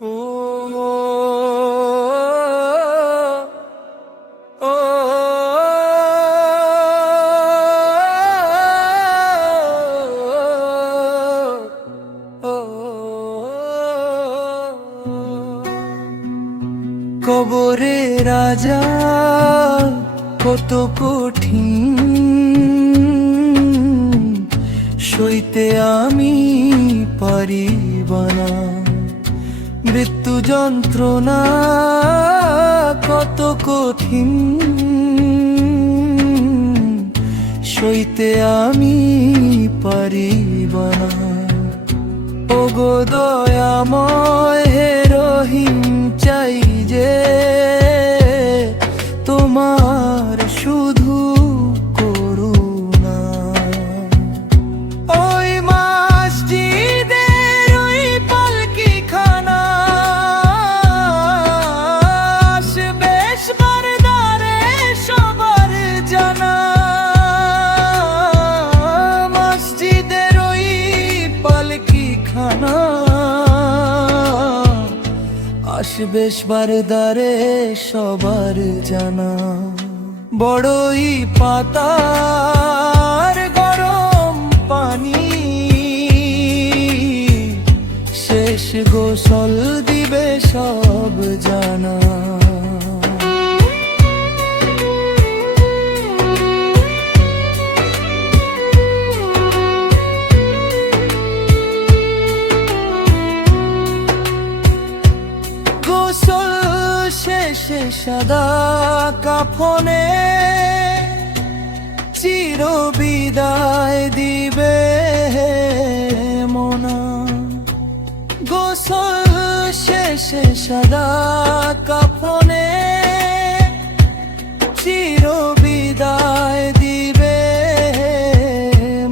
কবরে রাজা কত কঠিন সইতে আমি পারিব না। মৃত্যু যন্ত্রণা কত কঠিন। সইতে আমি পারিব না। ওগো দয়াময় হে রহিম, চাই যে তোমার শুধু খানা। আসবেশ বারদারে সবার জানা। বড়ই পাতার গরম পানি। শেষ গোসল শেষে সাদা কাফনে চির বিদায় দিবে মনা। গোসল শেষে সাদা কাফনে চির বিদায় দিবে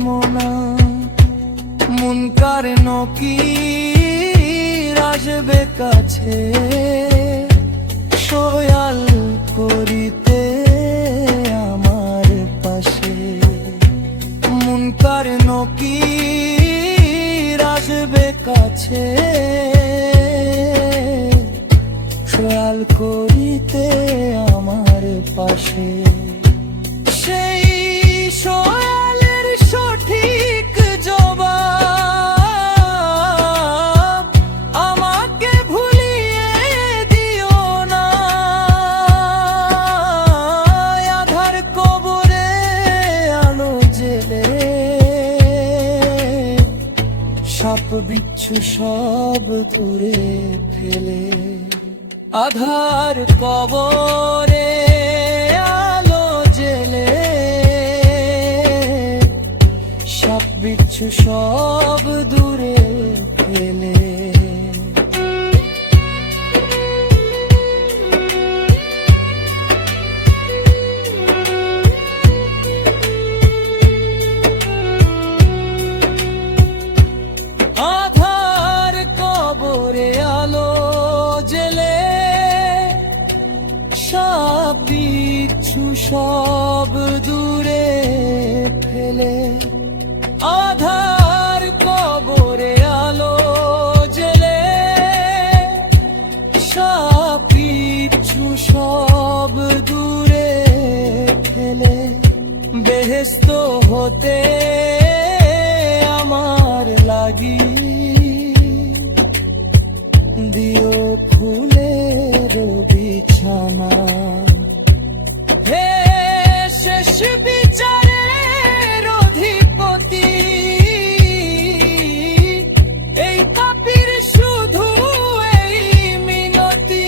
মনা। মুনকার নকির আসবে কাছে। সয়াল করিতে আমার পাশে। মুনকার নকির আসবে কাছে। সয়াল করিতে আমার পাশে। সেই সয়ালের বিচ্ছু সব দূরে ফেলে। আধার কবরে আলো জেলে। সব বিচ্ছু সব দূরে ফেলে। সব সব দূরে ফেলে। আধার কবরে আলো জেলে বিচ্ছু সব দূরে ফেলে। বেহেস্ত হতে শেষ বিচারের অধিপতি। এই পাপির শুধু এই মিনতি।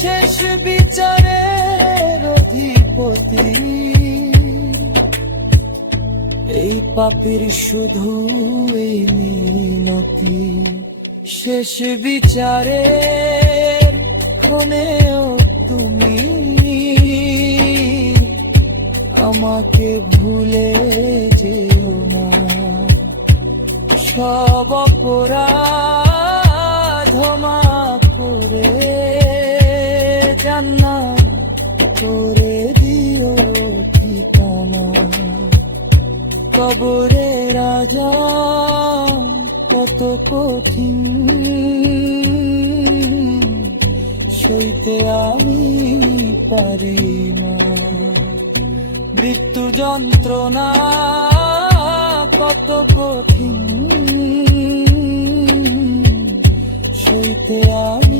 শেষ বিচারের অধিপতি। এই পাপের শুধু এই মিনতি। শেষ বিচারের ক্ষণেও আমাকে ভুলে যেও না। সব অপরাধ করে জান্না করে দিও ঠিকানা। কবরে রাজা কত কঠিন, সইতে আমি পারি না। মৃত্যু যন্ত্রণা কত কঠিন। সইতে আমি